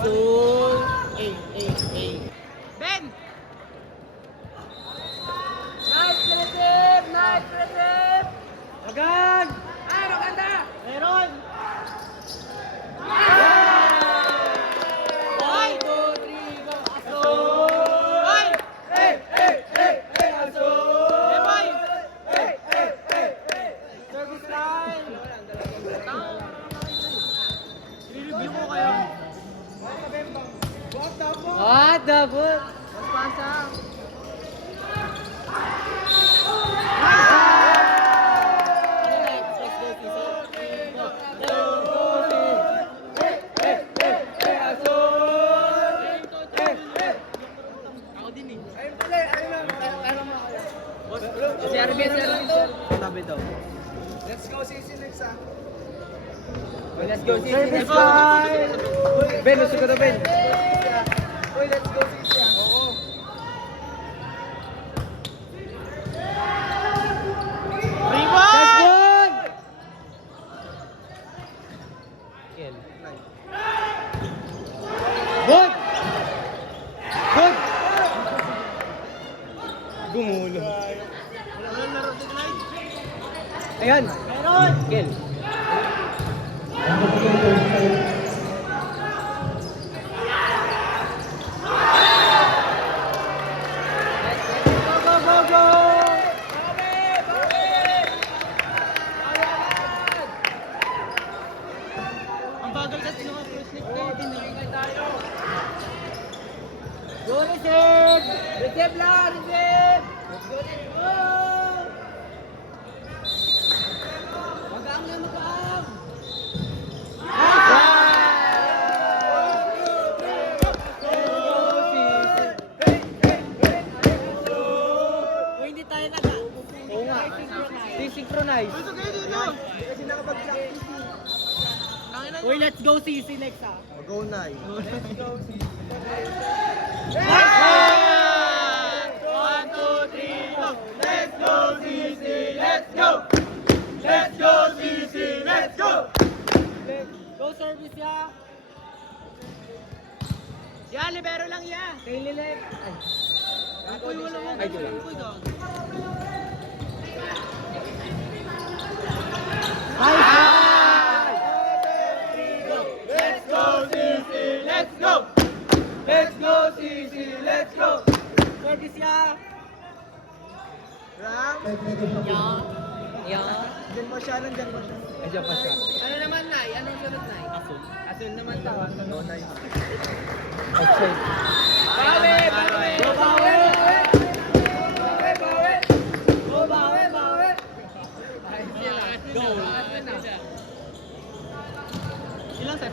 Asul. Ben! Nice retrieve! Nice retrieve! Agad! Ay, maganda! Meron! One, two, three, go! Asul! Ay! Asul! Lemay! Service line! I-review ko kayo. What the fuck? Paspasa. Ako din eh. Si RBS tabi daw. Let's go, CC next ah. Let's go, CC. Service line! Ben, gusto ko na Ben. Uy, let's go, CC ah. Oo. Rebound! Ken. Good! Good! Gumulo. Ayan. Meron! Ken. Go, go, go! Ang bagal kasi nung first nick natin eh. Go, receive! Receive lang, receive! Let's go, let's go! Magaang na, magaang! O hindi tayo naga. Oo nga. Synchronize. Kasi nakapag-practice. Uy, let's go CC next ah. Go, Nay. Let's go, CC. One, two, three, go! Let's go CC, let's go! Let's go CC, let's go! Go service ya! Ya, libero lang ya! Kay Lilek. Uy, wala mo. Ay, wala. Uy, dog. Let's go CC, let's go! Let's go, CC. Let's go. Service ya! Ram. Ya. Diyan pa siya, nandiyan pa siya. Ayan pa siya. Ano naman, Nay? Anong sunod, Nay? Asul. Asul naman tawa. No, nice. Bawi! Bawi! Go, bawi! Bawi! Bawi! Go, bawi! Bawi! Go! Ilang set?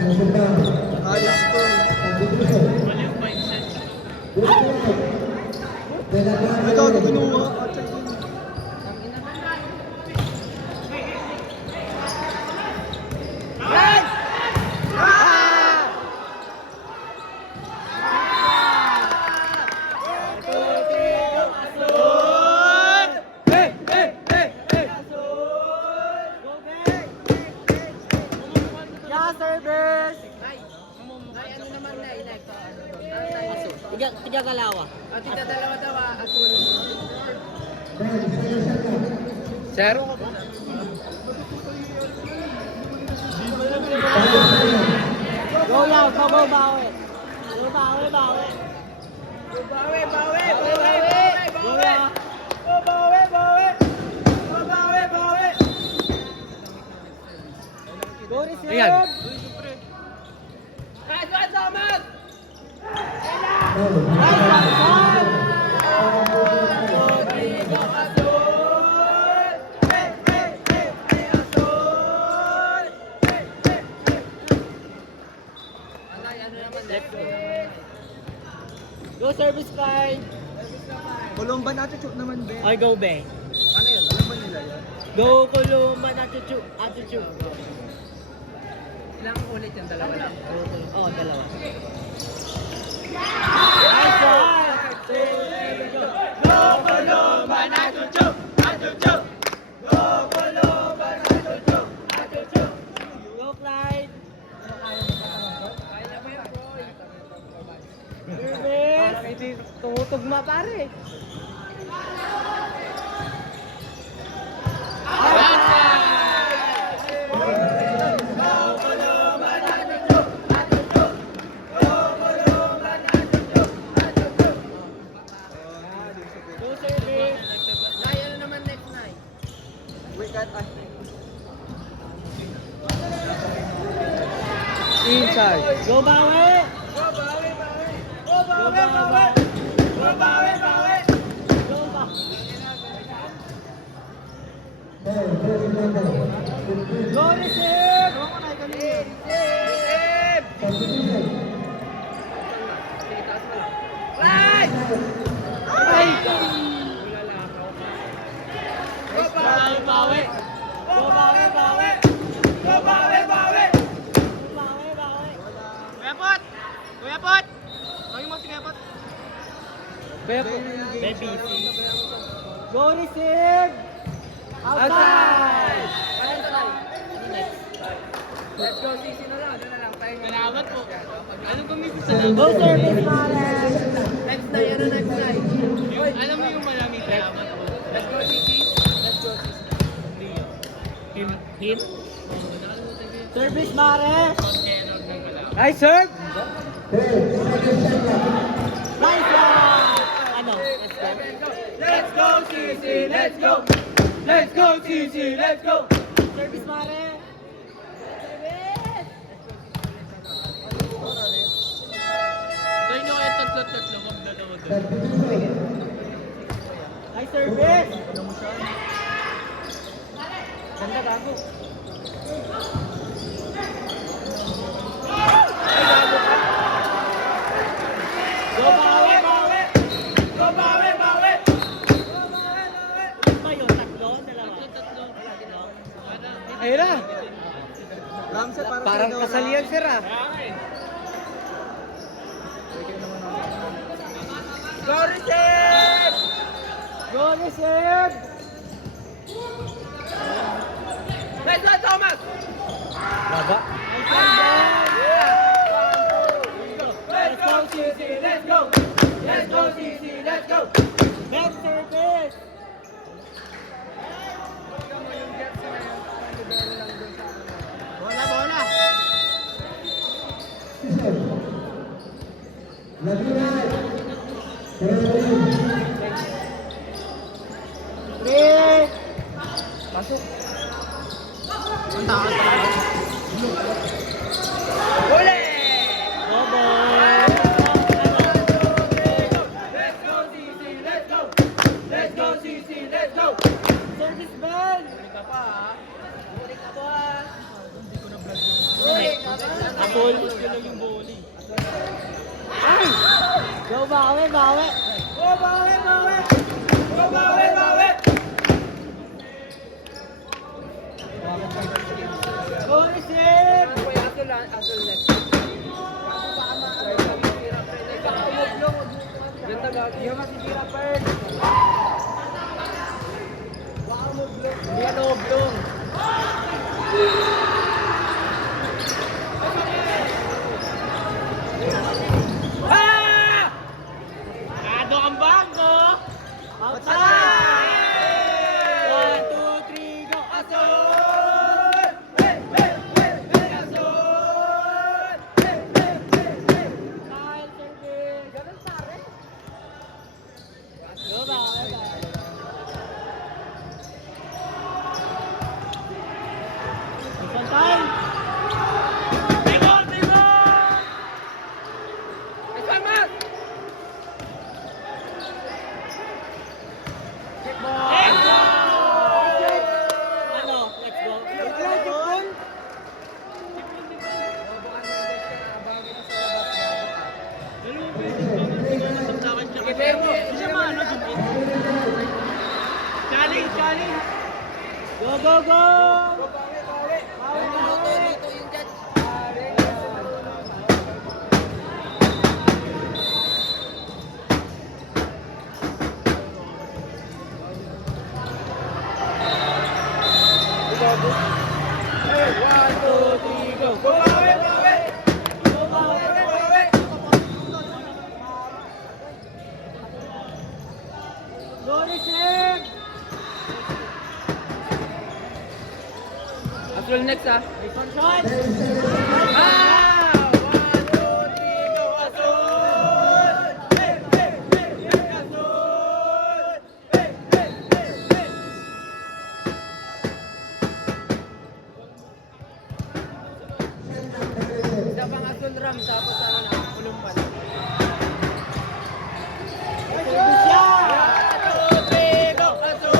Ayos to eh. Ito, ito kinuha. Right! Yeah, service! Nay, ano naman, Nay? Next. Tiga Galawa. Tika dalawa daw ah. Asul. Sir? Go lang, go bawi. Go bawi. Bawi! Bawi! Bawi! Go Bawi! lang. Go, bawi! Bawi! Go, bawi! Bawi! Go receive. Ayan. Aswan, Thomas! Rodrigo Asul! Hey, hey, hey, hey, Asul! Hey, hey, hey, hey! Anay, ano naman next? Go service five. Colomban attitude naman, Ben. Ay, go be. Ano yun? Alam ba nila yun? Go Kuluman attitude. Ilang ulit yung dalawa lang? Oo, dalawa. Nice one! Go Colomban attitude! Attitude! Go Colomban attitude! Attitude! tugma pare. Inside. Go bawi! Go bawi, bawi! Go bawi, bawi! Go bawi, bawi! Go bawi! Go receive! Receive! Right! Ay! Go bawi, bawi! Go bawi, bawi! Go bawi, bawi! Kuya Pot! Tawagin mo si Kuya Pot. Baby. Go receive! Outside! Let's go, CC na lang. Doon na lang. Salamat po. Anong gumising salamat? Go service, Mare! Next na, yan ang next na. Alam mo yung maraming salamat po. Let's go, CC. Let's go, CC. Hit. Service, Mare! Nice serve! Nice one! Ano? Let's go, CC! Let's go! Let's go, CC! Let's go! Service, Mare! Tayo nyo kayo tatlo-tatlo. Huwag dalawa doon. Nice service! Ganda gago. Go bawi, bawi! Go bawi, bawi! Ba yun? Tatlo? Dalawa? Tatlo. Ayun na! Parang kasalian sir ah. Go receive! Go receive! Let's go, Thomas! Baba. Let's go, CC! Let's go! Let's go, CC! Let's go! Back service! Bola, bola! Three! Pasok! Ang takas pa. Huli! Go boy! Let's go, CC! Let's go! Let's go, CC! Let's go! Service bell! Huli ka pa, ha? Huli ka ba? Hindi ko na-vlog yung... Huli ka ba? Nakol, gusto lang yung bowling. Ay! Go bawi, bawi! Go, bawi, bawi! Go, bawi, bawi! Go receive! Hindi yan oblong. Ah! Kado ang bago! Outside! 1, 2, 3, go! Asol! Hey, hey, hey, hey, Asol! Hey, hey, hey, hey! Style service! Ganun pare! Go bawi, bawi! Isang time! Tingol, tingol! Isamas! Kickball! Let's go! Ano? Let's go! Let's go! Challenge, challenge! Go, go, go! Control next ah. Jason shot! Ah! 1, 2, 3, go! Azul! Hey, hey, hey, hey, Azul! Hey, hey, hey, hey! Isa pang Azul Ram, tapos ano na, Pulumban. Service yan! 1, 2, 3, go! Azul!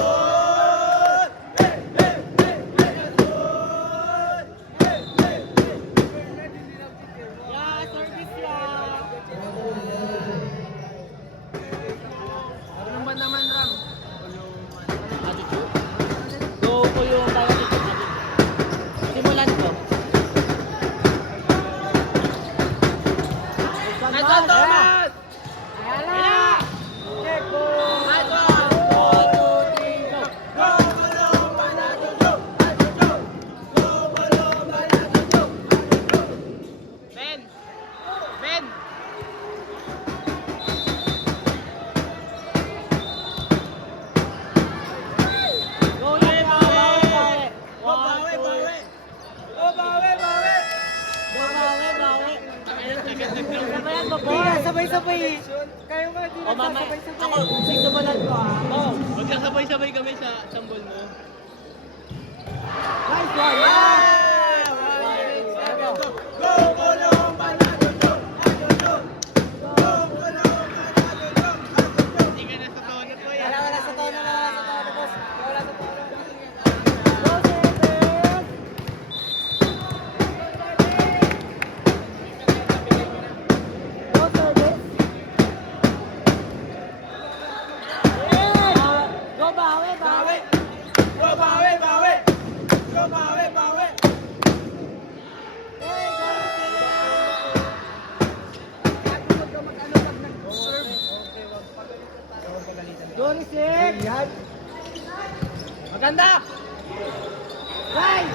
Hey, hey, hey, hey, Azul! Hey, hey, hey! Yeah, service yan! Pulumban naman Ram. Attitude. Go ko yung attitude. Simulan ko. Azul Thomas! Ayala! Check go! Nice one! 1, 2, 3, go! Go, Pulumban, Azul, go! Azul, go! Go, Pulumban, Azul, go! Azul, go! Ben! Ben! Go na bawi, bawi. Go, bawi, bawi! Go, bawi, bawi! Go bawi, bawi. Sabayan mo, boy. Sabay-sabay. Kayo nga, di na sabay-sabay. Ako, sisimulan ko Go. Huwag kang sabay-sabay kami sa sambol mo. Nice one. Go, go, Pulumban, Azul, go! Azul, go! Go, Pulumban, Azul, go! Azul, go! Hindi ka na sa tono po yan. Wala sa tono, boss. Wala sa tono. Go, Sebes. Go, Sebes. Go, bawi, bawi. Go, bawi, bawi! Go, bawi, bawi! Go, Risik. Maganda! Right.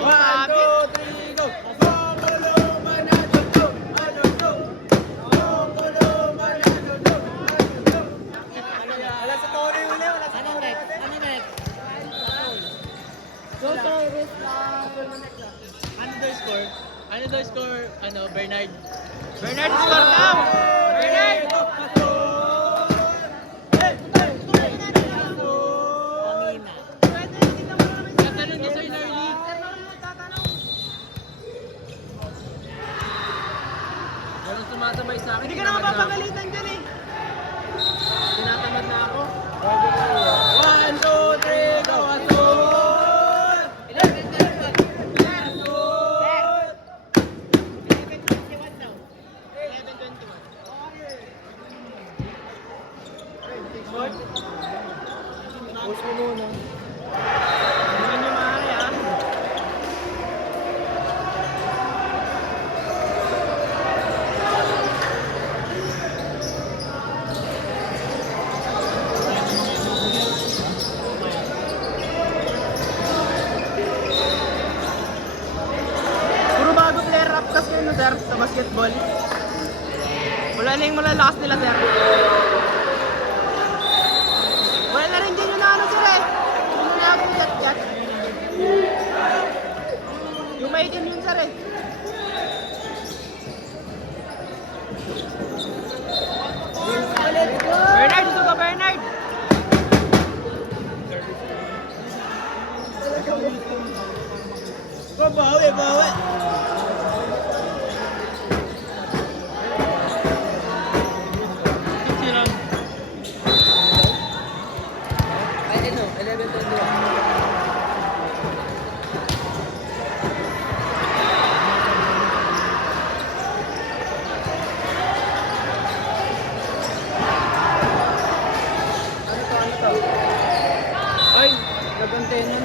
1, 2, 3, go! Go, Pulumban, Azul, go! Azul, go! Go, Pulumban, Azul, go! Azul, go! Wala sa tono yung uli. Ano next? Ano next? Go, Sebes lang. Ano daw score? Ano daw score? Ano, Bernard? Bernard score now! Bernard! Pamina. Tatanong ni Sir Larry. Walang sumasabay sa akin. Hindi ka na mapapagalitan dyan eh. Tinatamad na ako. 1, 2, 3, go! Azul! Azul! 11:21. Push mo muna. Hindi nyo maaari ah. Puro bago player up kasi ano sir, sa basketball. Wala na yung malalakas nila sir. Wala na rin dyan yung ano sir eh. Yung naging chat-chat. Yung may itim yun sir eh. Bernard, gusto ka Bernard? Go, bawi, bawi. Ay, ito. 11:21. Ano to? Ay, nagantenan.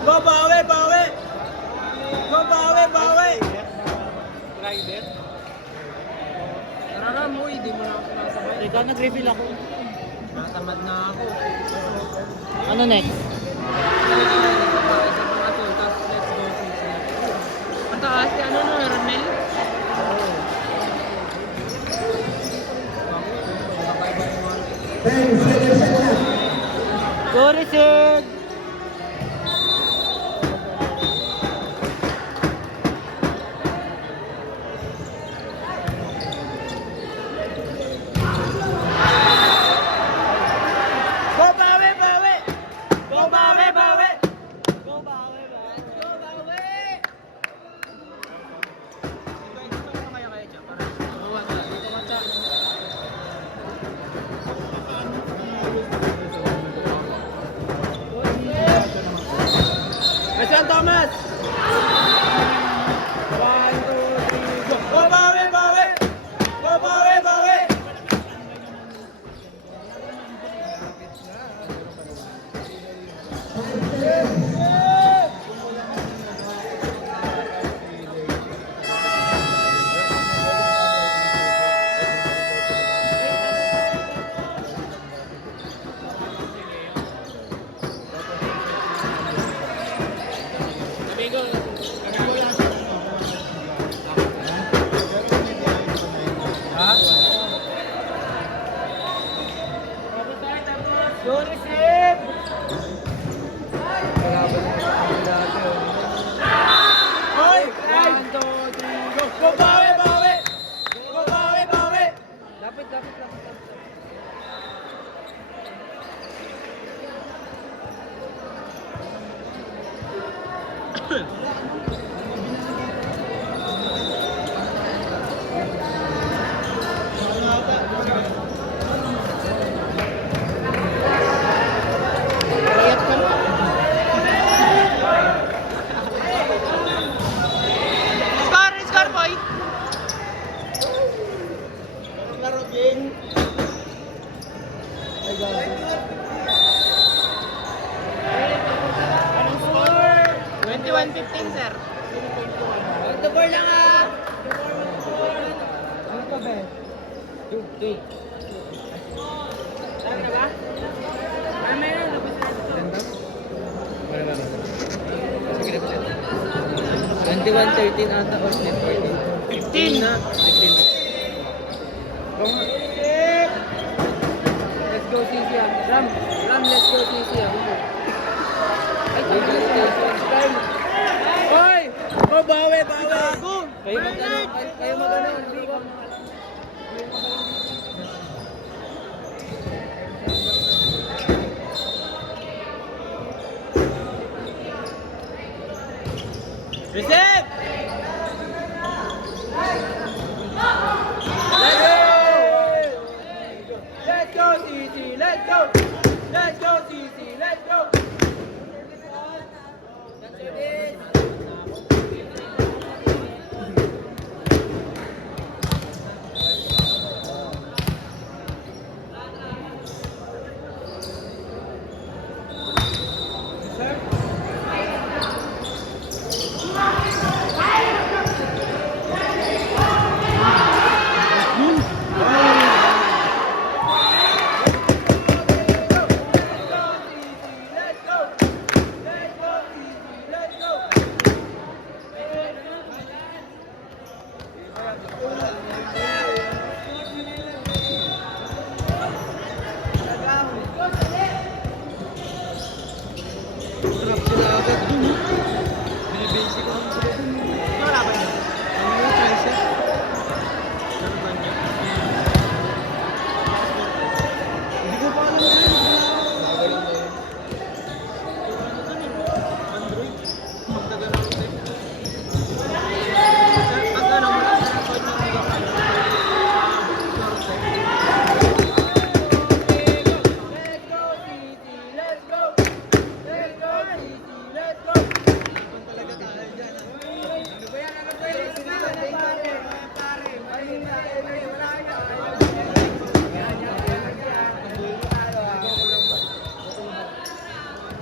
Go, bawi, bawi. Go, bawi, bawi. Rider? Tara mo, hindi mo na ako nasabay. Ikaw, nag-reveal ako. Natamad na ako. Ano next? Mataas si ano no, Ramel? Sorry, Sid. Go bawi, bawi! Go bawi, bawi! Go, bawi, bawi. Go bawi! Asan Thomas? 1, 2, 3, go! Go bawi, bawi! Go bawi, bawi! Sorry, Sid. Hoy! 1, 2, 3, go! Go bawi, bawi! Go bawi, bawi! Lapit, lapit, lapit, lapit. Score, score, boy! Laro, Jing. Anong score? 21-15, sir. Ito boy lang ah. Ano to, be? Saan na ba? Ah, meron. Labas na. 21-13 ata or 10-14. 15 na. 15 na. Let's go, CC ah. Ram, let's go, CC ah. Ay, Time. Hoy! Go bawi, bawi! Kayo mag-ano? Kayo mag-ano? Receive! Let's go, CC! Let's go! Let's go, CC! Let's go! Let's go! Let's go, CC! Let's go! Trap sila agad. Binibasic ko lang sila. Wala ba yun? Ano yung tricep? Hindi ko pa alam yun. Nagalang na yun. Android? Magkagano'n din. Pag ano mo lang, record ng mga Let's go, CC! Let's go! Let's go, CC! Let's go! Talaga tayo dyan. Ano ba yan? Ano ba yan? Sige, pare. Pare. Ayun na. Wala yan.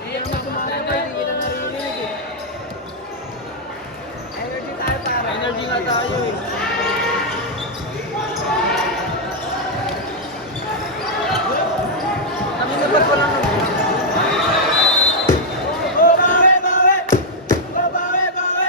Yan naman kumakain. Hindi kita naririnig eh. Energy tayo, pare. Energy nga tayo eh. Kami na ba't walang Go bawi, bawi! Go bawi, bawi!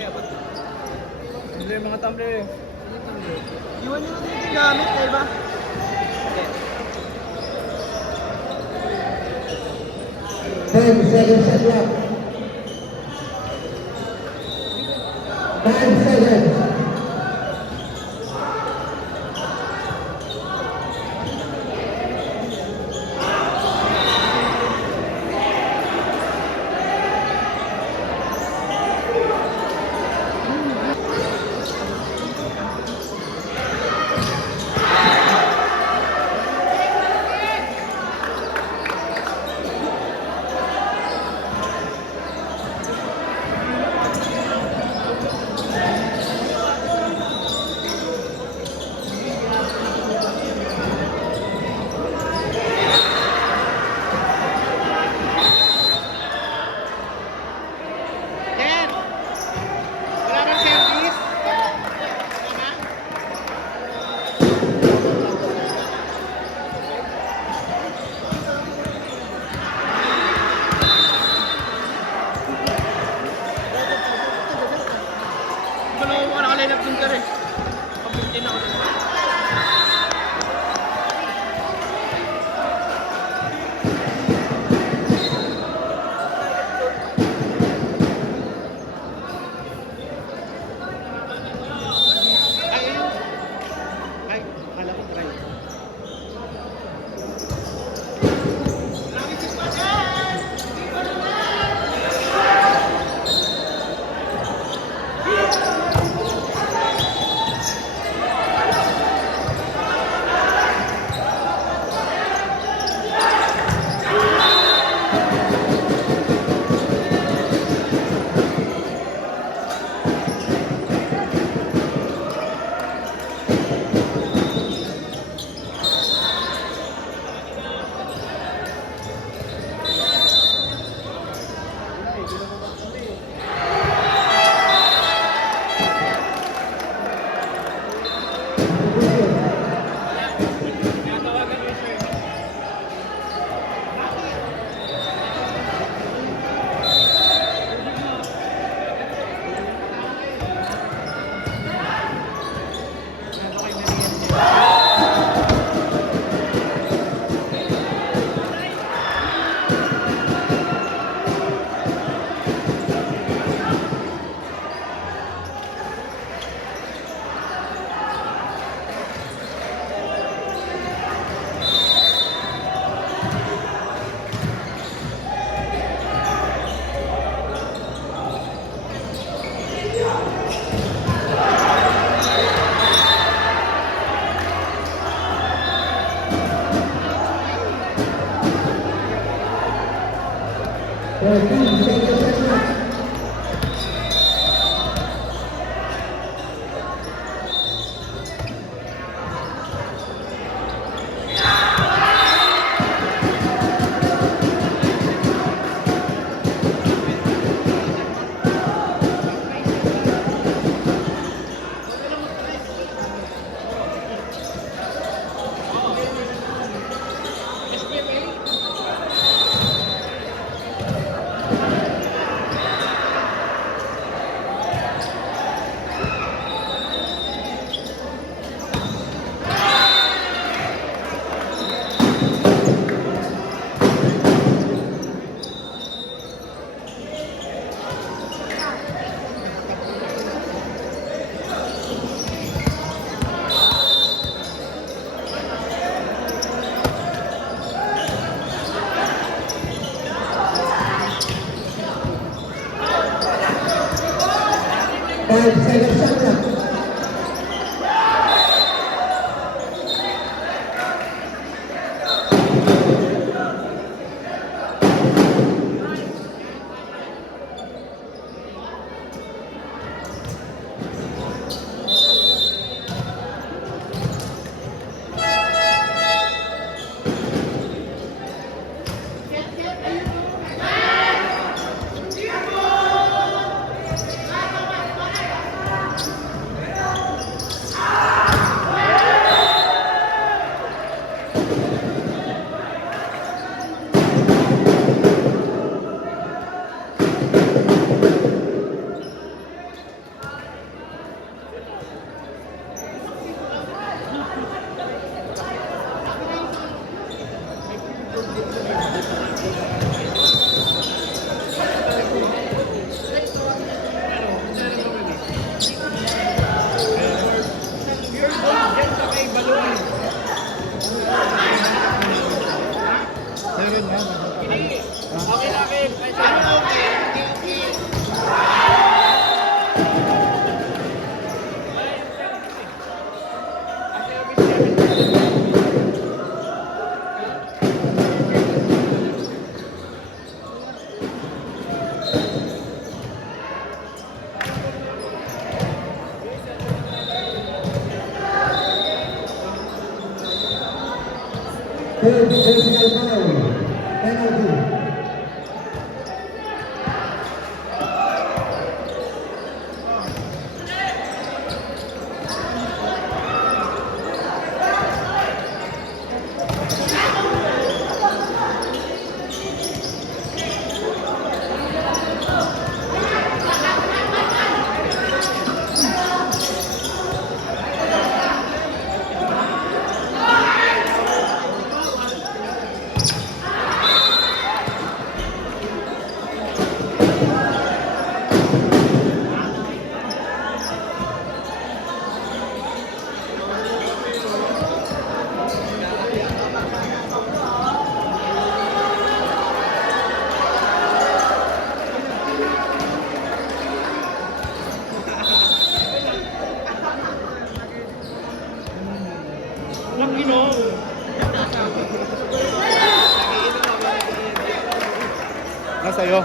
Hindi yung mga tumbler eh. Iwan nyo na dito yung gamit, diba? 10 seconds left. 5 seconds. Wala ko nakaline up dun ka rin. Pag-15 ako. Ay, akala ko try. with physical foul. Penalty. Nasa'yo.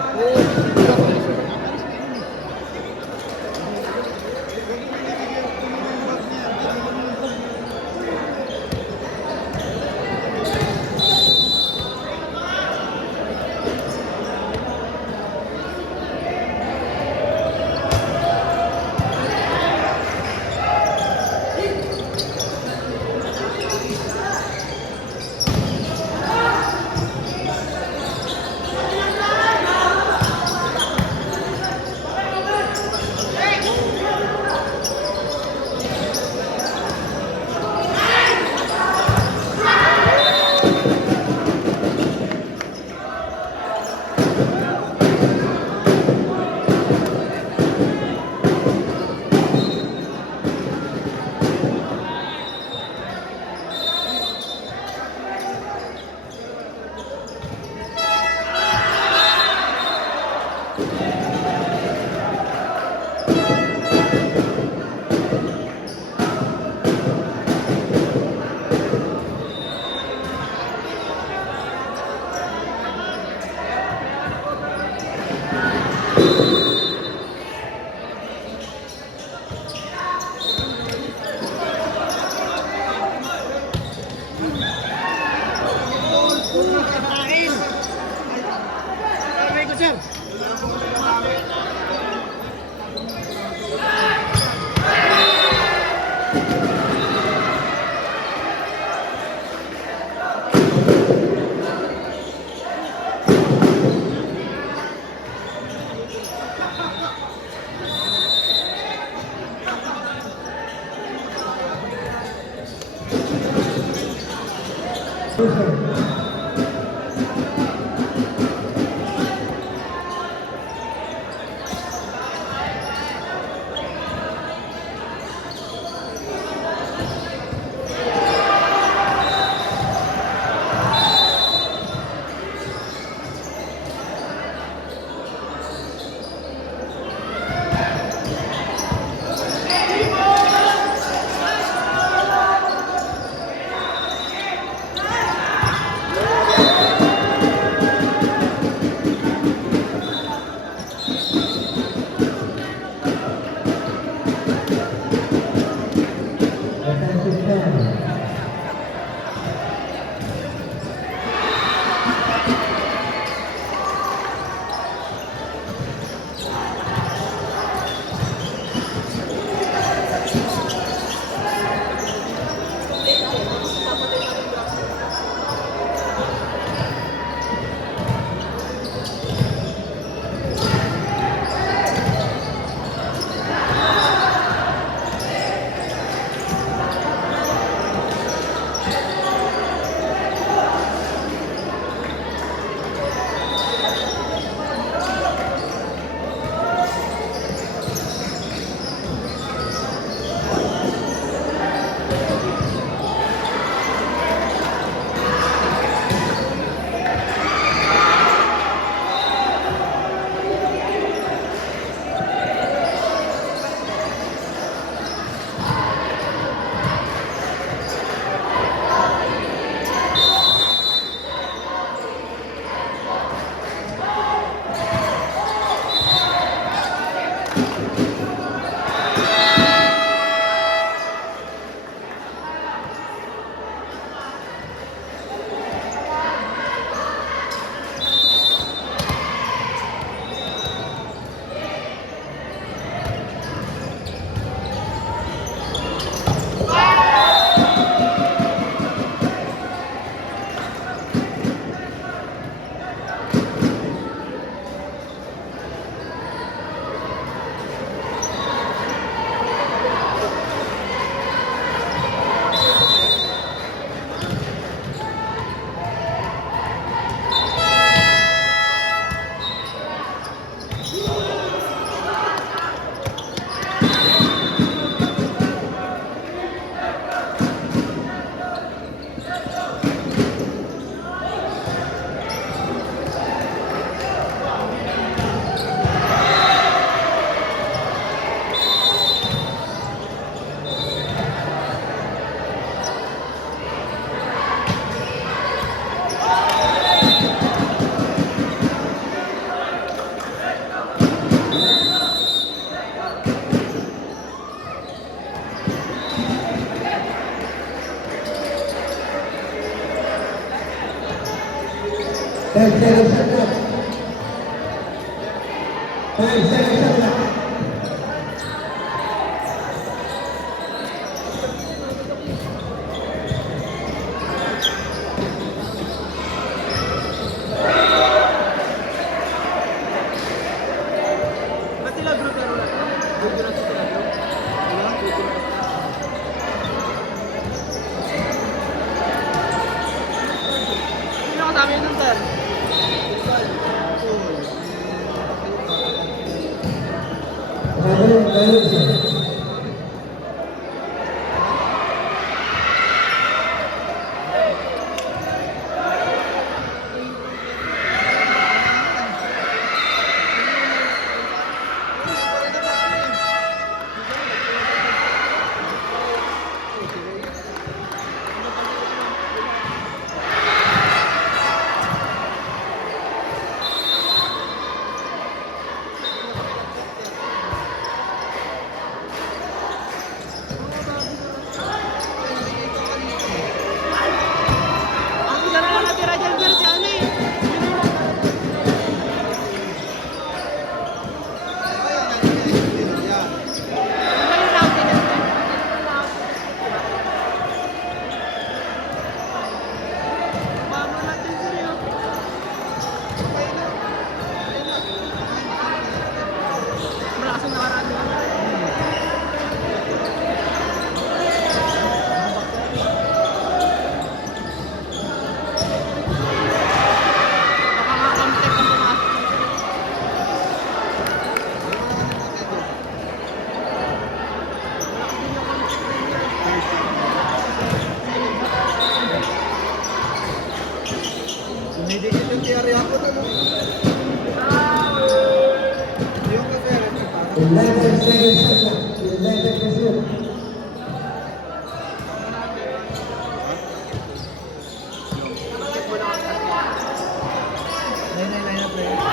10 seconds shot clock. 5 seconds shot clock. Ba't sila group laro lang? Group lang sila group. Sino kasama yun nun, sir? Meron siya. Ang isa na lang natira dyan, sir, si ano eh. Ano ba yung route nila, sir? Baba natin, sir, yun. Malakas ang nakaraan nila. Nakakakamtek ang pumasok. Sumidikit yung tiyari ako to. Yung kasi, 11 seconds shot clock. 11 to shoot. line up na yun.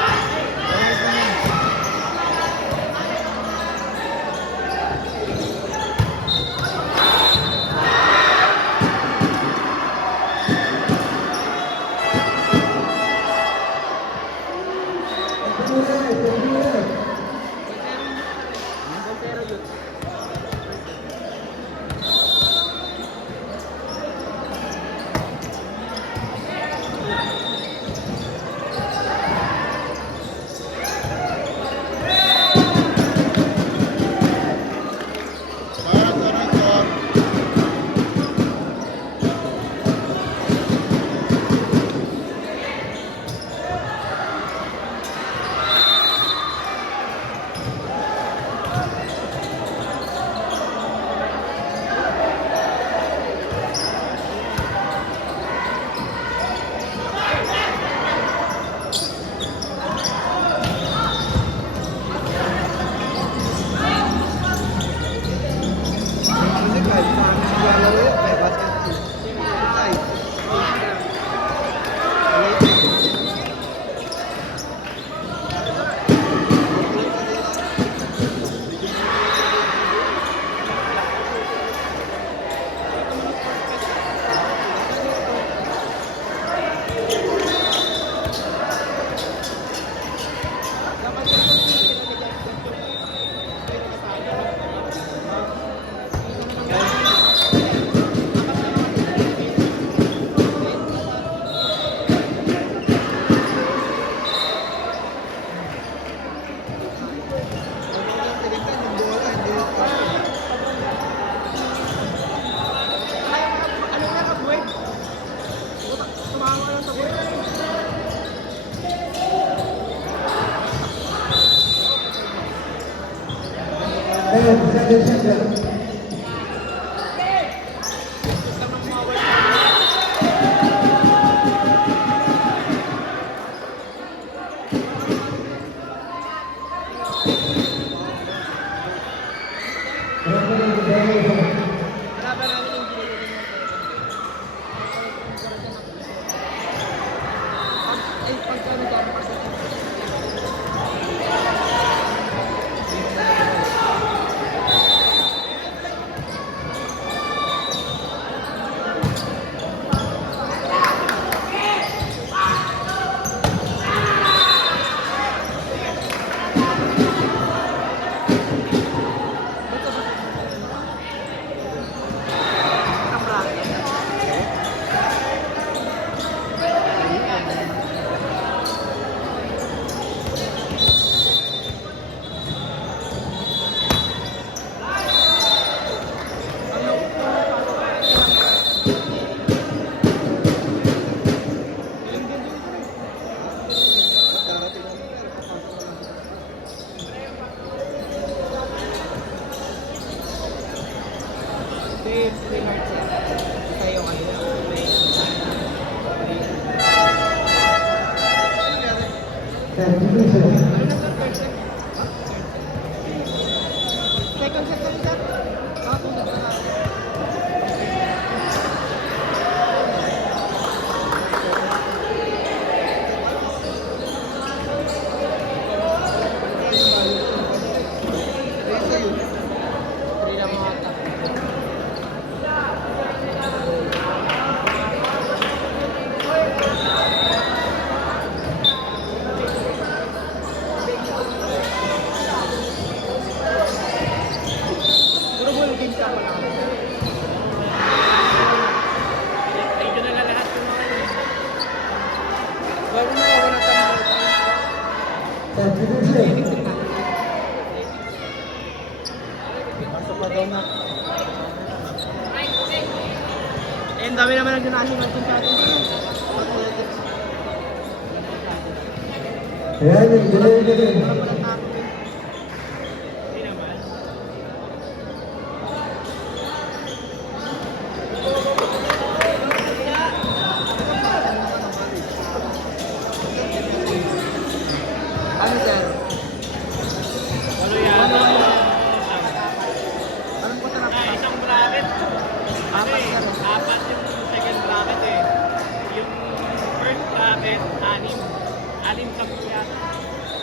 Seconds shot clock. Harapan namin yung ginagawa niya. Ay, pagkano ka ang pasok? 3 hearts yan. Sa'yo kanina. Second set kami sir. Ah, 2 sets na. Three lang mga ata. Puro ball games ka pala. Thank you na lang lahat yung mga yun. Bago mo wala tayong pasok pa daw na. Eh, ang dami naman nag-national team sa atin. Ayan, galing. Ano sir? Ano yan? Anong punta na Ah, isang bracket. Apat Kasi, sir. 4 yung second bracket eh. Yung first bracket, 6. 6 sa yata.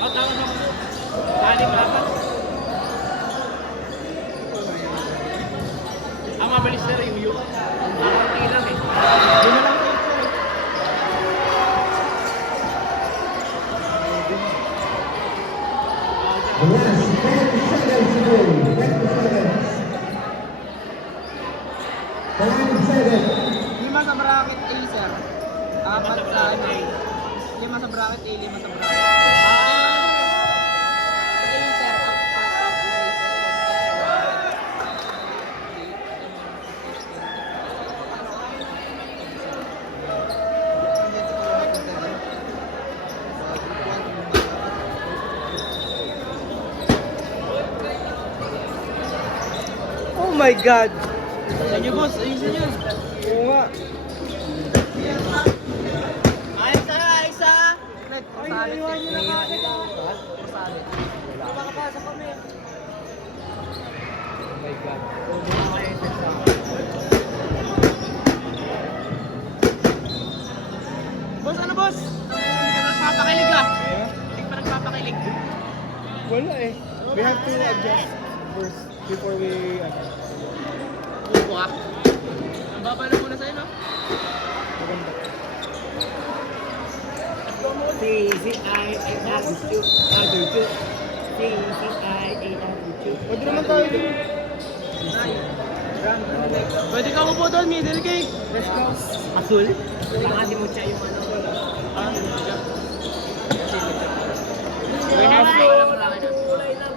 Oh, tama na. 6 dapat. Ang mabilis na rin yung yun. Ang lang eh. Yun na lang po sir. Ayan, 10 seconds to go. 10 seconds. 5 seconds. 5 sa bracket A sir. 4 sa ano. 5 sa bracket A, 5 sa bracket. A sir, 4. Oh my God! Ayun nyo boss, ayusin nyo. Oo nga. Ayos na, ayos na. Ay, iwan nyo na kagad ah. Masalit. Makakapasok kami. Oh my God. Boss, ano boss? Hindi ka nagpapakilig ah. Hindi ka pa nagpapakilig. Wala eh. We have to adjust first before we... Upo ka. Ang baba na muna sa'yo, no? Maganda. Pwede naman tayo din. Pwede ka upo doon, middle cake. Let's go. Asul? Baka di mo siya yung ano.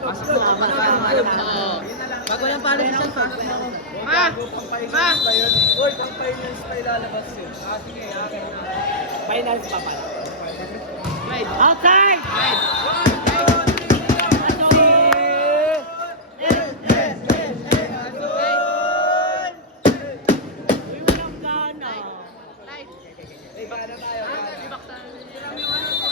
Pasok na ako. Bago yung pala si San, pasok na ako. Ma! Ma! Uy, pang finals pa ilalabas yun. Ah, sige, akin na. Finals pa pala. Outside!